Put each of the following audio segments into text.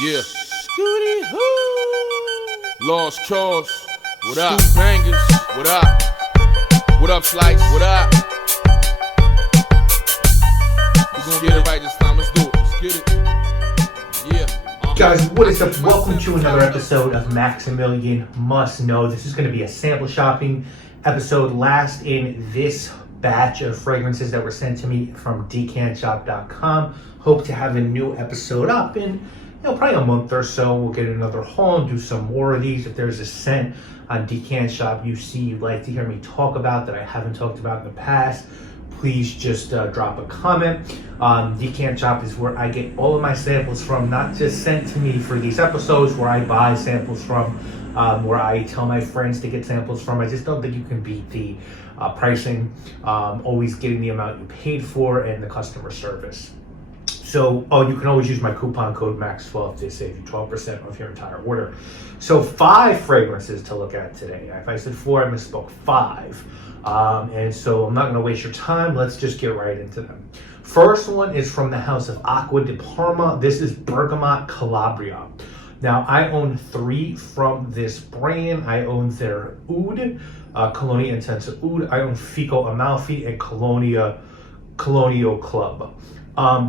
Yeah. Scooty hoo. Lost cause. What up, bangers? What up? What up, Slice? What up? We gonna get it right this time. Let's do it. Let's get it. Yeah. Guys, what is up? Welcome to another episode of Maximilian Must Know. This is going to be a sample shopping episode, last in this batch of fragrances that were sent to me from decantshop.com. Hope to have a new episode up in probably a month or so. We'll get another haul and do some more of these. If there's a scent on Decant Shop you see you'd like to hear me talk about that I haven't talked about in the past, please just drop a comment. Decant Shop is where I get all of my samples from, not just sent to me for these episodes, where I buy samples from, where I tell my friends to get samples from. I just don't think you can beat the pricing, always getting the amount you paid for, and the customer service. So, you can always use my coupon code MAX12 to save you 12% of your entire order. So 5 fragrances to look at today. If I said 4, I misspoke. 5. And so I'm not going to waste your time. Let's just get right into them. First one is from the house of Acqua de Parma. This is Bergamotto Calabria. Now, I own 3 from this brand. I own their Oud, Colonia Intensa Oud. I own Fico Amalfi and Colonial Club.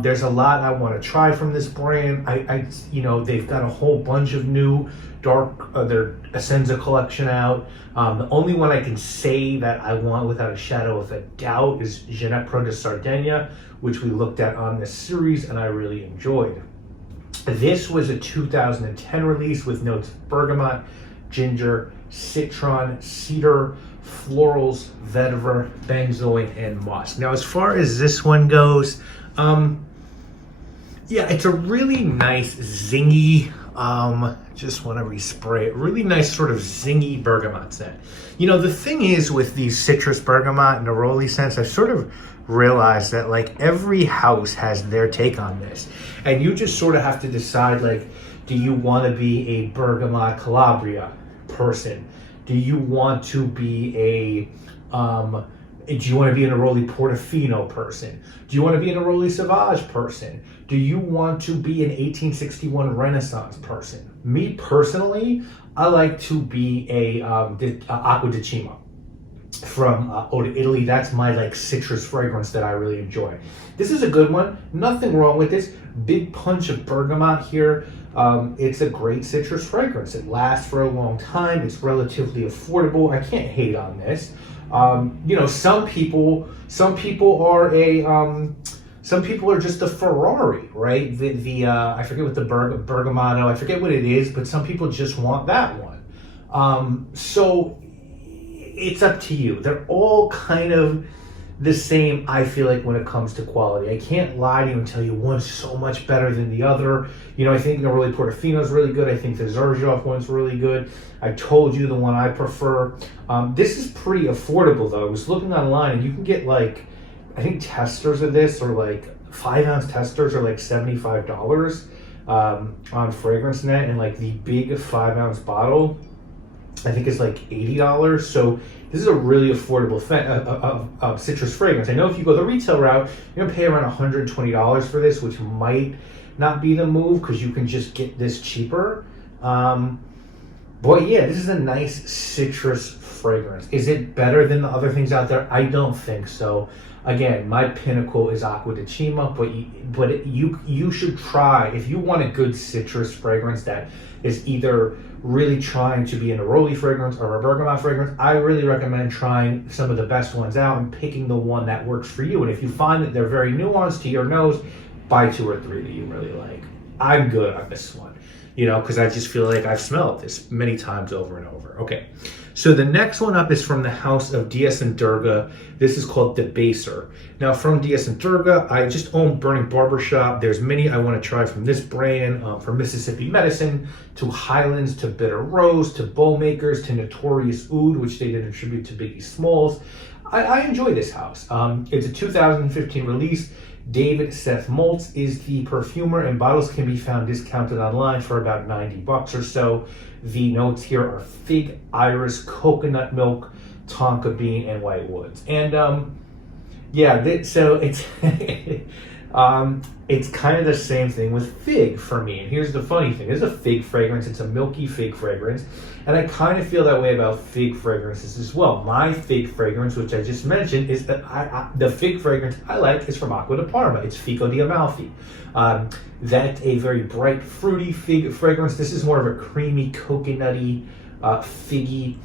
There's a lot I want to try from this brand. They've got a whole bunch of new dark, their Essenza collection out. The only one I can say that I want without a shadow of a doubt is Ginepro de Sardegna, which we looked at on this series and I really enjoyed. This was a 2010 release with notes of bergamot, ginger, citron, cedar, florals, vetiver, benzoin, and musk. Now, as far as this one goes, it's a really nice zingy, just whenever you spray it, really nice sort of zingy bergamot scent. The thing is with these citrus bergamot and neroli scents, I've sort of realized that like every house has their take on this. And you just sort of have to decide, like, do you want to be a Bergamot Calabria person? Do you want to be a, do you want to be an Neroli Portofino person? Do you want to be an Ete Sauvage person? Do you want to be an 1861 Renaissance person? Me personally, I like to be a Acqua di Cima from Ode Italy. That's my like citrus fragrance that I really enjoy. This is a good one. Nothing wrong with this. Big punch of bergamot here. It's a great citrus fragrance. It lasts for a long time. It's relatively affordable. I can't hate on this. Some people are just a Ferrari, right? I forget what the Bergamotto, I forget what it is, but some people just want that one. So it's up to you. They're all kind of the same, I feel like, when it comes to quality. I can't lie to you and tell you one's so much better than the other. I think the Neroli Portofino is really good. I think the Xerjoff one's really good. I told you the one I prefer. This is pretty affordable, though. I was looking online, and you can get, like, I think testers of this, or like 5-ounce testers, are like $75 on FragranceNet, and like the big 5-ounce bottle, I think, is like $80. So this is a really affordable citrus fragrance. I know if you go the retail route, you're gonna pay around $120 for this, which might not be the move because you can just get this cheaper. But yeah, this is a nice citrus fragrance. Is it better than the other things out there? I don't think so. Again, my pinnacle is Acqua di Cima, but you should try, if you want a good citrus fragrance that is either really trying to be a neroli fragrance or a bergamot fragrance, I really recommend trying some of the best ones out and picking the one that works for you. And if you find that they're very nuanced to your nose, buy 2 or 3 that you really like. I'm good on this one, because I just feel like I've smelled this many times over and over. Okay, so the next one up is from the house of DSM Durga. This is called Debaser. Now, from DSM Durga, I just own Burning Barbershop. There's many I want to try from this brand, from Mississippi Medicine to Highlands to Bitter Rose to Bowmakers to Notorious Oud, which they did a tribute to Biggie Smalls. I enjoy this house. It's a 2015 release. David Seth Maltz is the perfumer, and bottles can be found discounted online for about $90 or so. The notes here are fig, iris, coconut milk, tonka bean, and white woods. And so it's It's kind of the same thing with fig for me. And here's the funny thing. It's a fig fragrance. It's a milky fig fragrance. And I kind of feel that way about fig fragrances as well. My fig fragrance, which I just mentioned, is that the fig fragrance I like is from Acqua de Parma. It's Fico di Amalfi. That's a very bright, fruity fig fragrance. This is more of a creamy, coconutty, figgy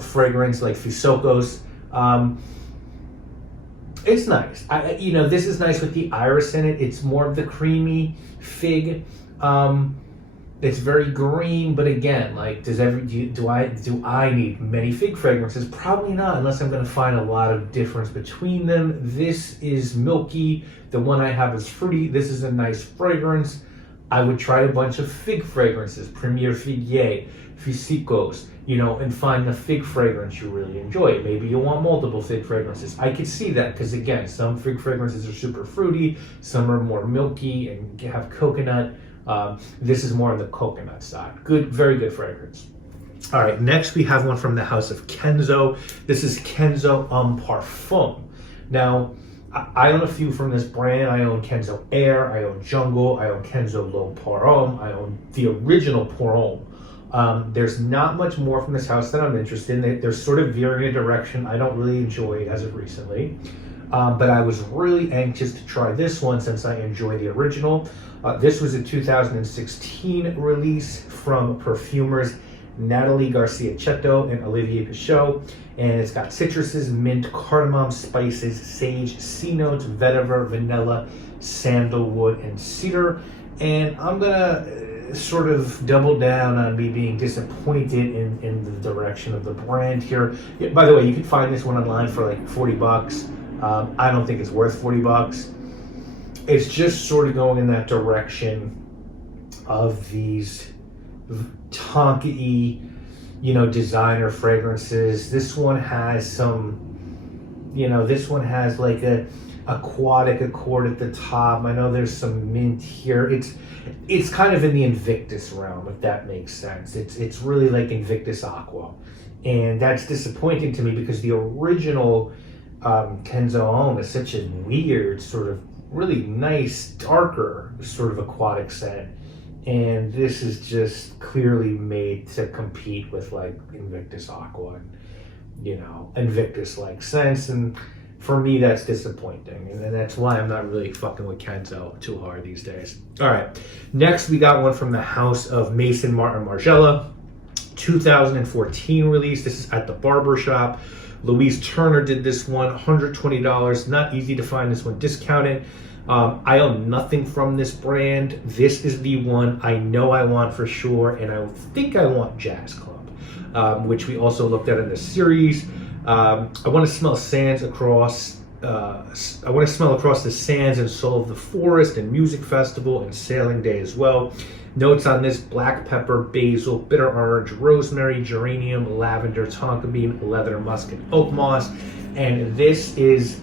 fragrance like Fisocos. It's nice. This is nice with the iris in it. It's more of the creamy fig. It's very green, but again, like, do I need many fig fragrances? Probably not, unless I'm going to find a lot of difference between them. This is milky. The one I have is fruity. This is a nice fragrance. I would try a bunch of fig fragrances, Premier Figuier, Fisicos, and find the fig fragrance you really enjoy. Maybe you want multiple fig fragrances. I could see that because, again, some fig fragrances are super fruity, some are more milky and have coconut. This is more on the coconut side. Good, very good fragrance. All right, next we have one from the house of Kenzo. This is Kenzo Parfum. Now, I own a few from this brand. I own Kenzo Air, I own Jungle, I own Kenzo Low Parfum, I own the original Parfum. There's not much more from this house that I'm interested in. They're sort of veering a direction I don't really enjoy as of recently. But I was really anxious to try this one since I enjoy the original. This was a 2016 release from perfumers Natalie Garcia-Cheto and Olivier Pichot. And it's got citruses, mint, cardamom, spices, sage, C notes, vetiver, vanilla, sandalwood, and cedar. And I'm gonna sort of double down on me being disappointed in the direction of the brand here. By the way, you can find this one online for like $40. I don't think it's worth $40. It's just sort of going in that direction of these Tonka-y, designer fragrances. This one has some, this one has like a aquatic accord at the top. I know there's some mint here. It's kind of in the Invictus realm, if that makes sense. It's really like Invictus Acqua. And that's disappointing to me because the original Kenzo Homme is such a weird, sort of really nice, darker sort of aquatic scent. And this is just clearly made to compete with like Invictus Acqua and, Invictus-like scents. And for me, that's disappointing. And that's why I'm not really fucking with Kenzo too hard these days. All right. Next, we got one from the house of Maison Margiela, 2014 release. This is at the Barber shop. Louise Turner did this one, $120. Not easy to find this one discounted. I own nothing from this brand. This is the one I know I want for sure, and I think I want Jazz Club, which we also looked at in the series. I want to smell sands across. I want to smell across the sands and soul of the forest and music festival and sailing day as well. Notes on this: black pepper, basil, bitter orange, rosemary, geranium, lavender, tonka bean, leather, musk, and oak moss. And this is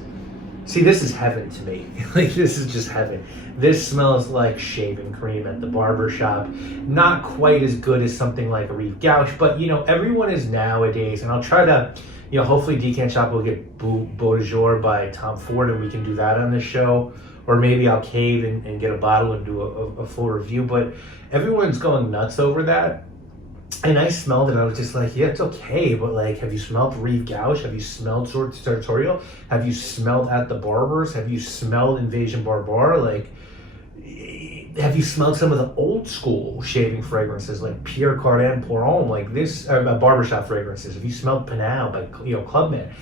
heaven to me. Like, this is just heaven. This smells like shaving cream at the barber shop. Not quite as good as something like a Rive Gauche, but everyone is nowadays, and I'll try to, hopefully Decant Shop will get Beau de Jour by Tom Ford and we can do that on the show. Or maybe I'll cave and get a bottle and do a full review. But everyone's going nuts over that. And I smelled it. I was just like, yeah, it's okay. But like, have you smelled Rive Gauche? Have you smelled Sartorial? Have you smelled At the Barbers? Have you smelled Invasion Barbar? Like, have you smelled some of the old school shaving fragrances like Pierre Cardin Pour Homme? Like this, barbershop fragrances. Have you smelled Pinal by Clubman?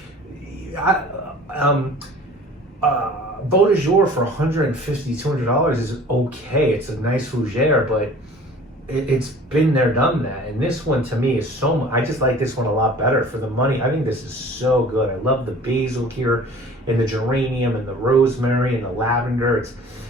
Beau de Jour for $150, $200 is okay. It's a nice fougere, but it's been there, done that. And this one to me is I just like this one a lot better for the money. I think this is so good. I love the basil here and the geranium and the rosemary and the lavender.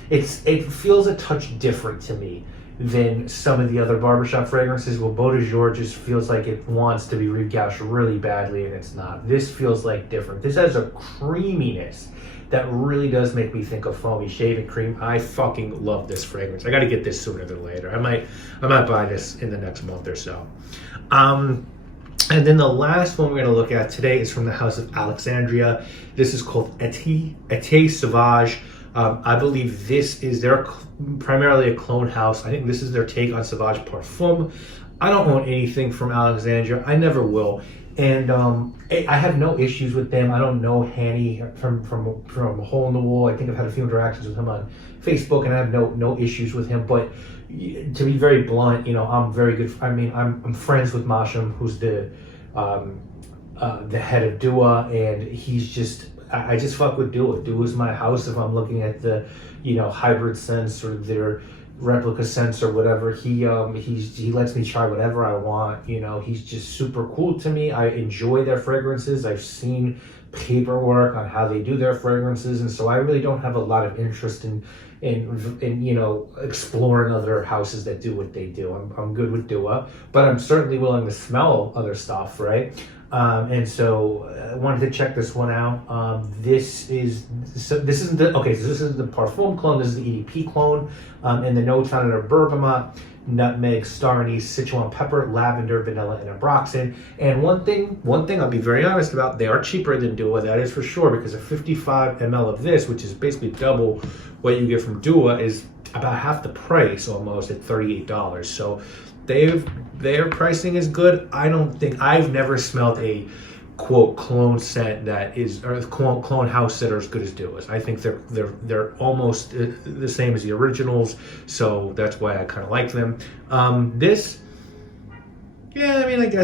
It feels a touch different to me than some of the other barbershop fragrances. Well, Beau de Jour just feels like it wants to be Rive Gauche really badly, and it's not. This feels like different. This has a creaminess that really does make me think of foamy shaving cream. I fucking love this fragrance. I got to get this sooner than later. I might buy this in the next month or so. And then the last one we're going to look at today is from the house of Alexandria. This is called Ete Sauvage, I believe this is their primarily a clone house. I think this is their take on Sauvage Parfum. I don't own anything from Alexandria. I never will. And I have no issues with them. I don't know Hanny from a hole in the wall. I think I've had a few interactions with him on Facebook, and I have no issues with him. But to be very blunt, I'm very good. I mean, I'm friends with Masham, who's the head of Dua, and he's just. I just fuck with Dua. Dua's my house if I'm looking at the, hybrid sense or their replica sense or whatever. He lets me try whatever I want. He's just super cool to me. I enjoy their fragrances. I've seen paperwork on how they do their fragrances, and so I really don't have a lot of interest in exploring other houses that do what they do. I'm good with Dua, but I'm certainly willing to smell other stuff, right? And so I wanted to check this one out. This is the Parfum clone. This is the EDP clone, and the notes on it are bergamot, nutmeg, star anise, Sichuan pepper, lavender, vanilla, and abroxan. And one thing I'll be very honest about, they are cheaper than Dua, that is for sure, because a 55 ml of this, which is basically double what you get from Dua, is about half the price almost at $38. So their pricing is good. I've never smelled a quote clone scent that is, or clone house that are as good as Dua's. I think they're almost the same as the originals, so that's why I kind of like them. I guess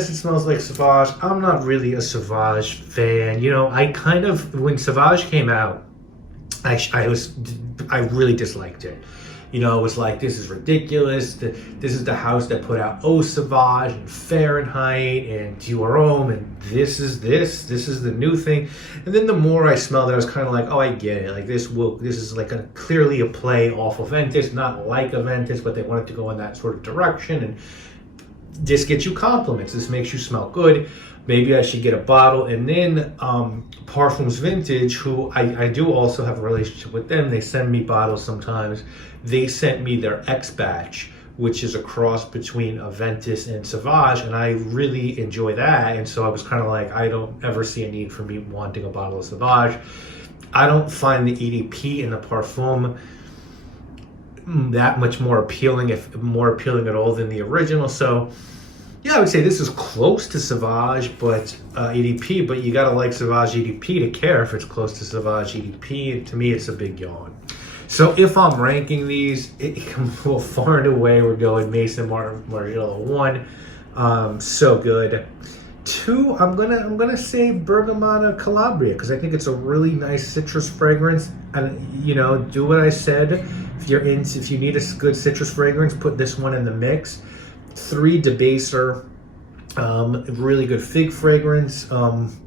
it smells like Sauvage. I'm not really a Sauvage fan. When Sauvage came out, I really disliked it. It was like, this is ridiculous. This is the house that put out Eau Sauvage and Fahrenheit and Dior, and this is the new thing. And then the more I smelled it, I was kind of like, oh, I get it. Like this is like clearly a play off of Ventus, not like a Ventus, but they wanted to go in that sort of direction. And this gets you compliments. This makes you smell good. Maybe I should get a bottle. And then Parfums Vintage, who I do also have a relationship with them. They send me bottles sometimes. They sent me their X batch, which is a cross between a Ventus and Sauvage, and I really enjoy that. And so I was kind of like, I don't ever see a need for me wanting a bottle of Sauvage. I don't find the EDP and the Parfum that much more appealing, if more appealing at all, than the original. So yeah, I would say this is close to Sauvage, but EDP, but you gotta like Sauvage EDP to care if it's close to Sauvage EDP. And to me, it's a big yawn. So if I'm ranking these, well, far and away, we're going Maison Margiela 1. So good. 2, I'm gonna say Bergamotto Calabria, because I think it's a really nice citrus fragrance. And do what I said. If you need a good citrus fragrance, put this one in the mix. 3, Debaser, really good fig fragrance.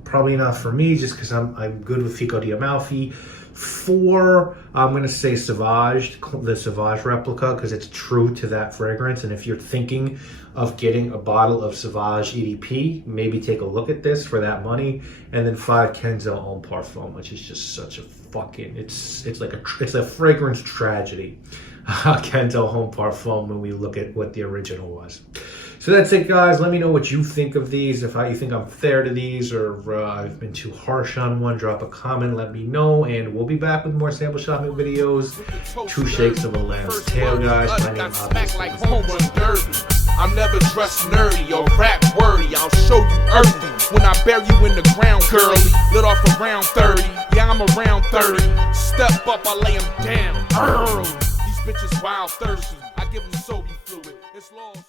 Probably not for me, just because I'm good with Fico di Amalfi. 4, I'm going to say Sauvage, the Sauvage replica, because it's true to that fragrance. And if you're thinking of getting a bottle of Sauvage EDP, maybe take a look at this for that money. And then 5, Kenzo Homme Parfum, which is just such a fucking, it's a fragrance tragedy. Kenzo Homme Parfum, when we look at what the original was. So that's it, guys. Let me know what you think of these. If you think I'm fair to these, or I've been too harsh on one, drop a comment, let me know. And we'll be back with more sample shopping videos. 2 shakes of a lamb's tail, guys. My name is like Homme Derby. I'm never dressed nerdy or rap wordy. I'll show you earthy when I bury you in the ground, girly. Lit off around 30. Yeah, I'm around 30. Step up, I lay 'em down early. These bitches wild thirsty. I give them soapy fluid. It's lost.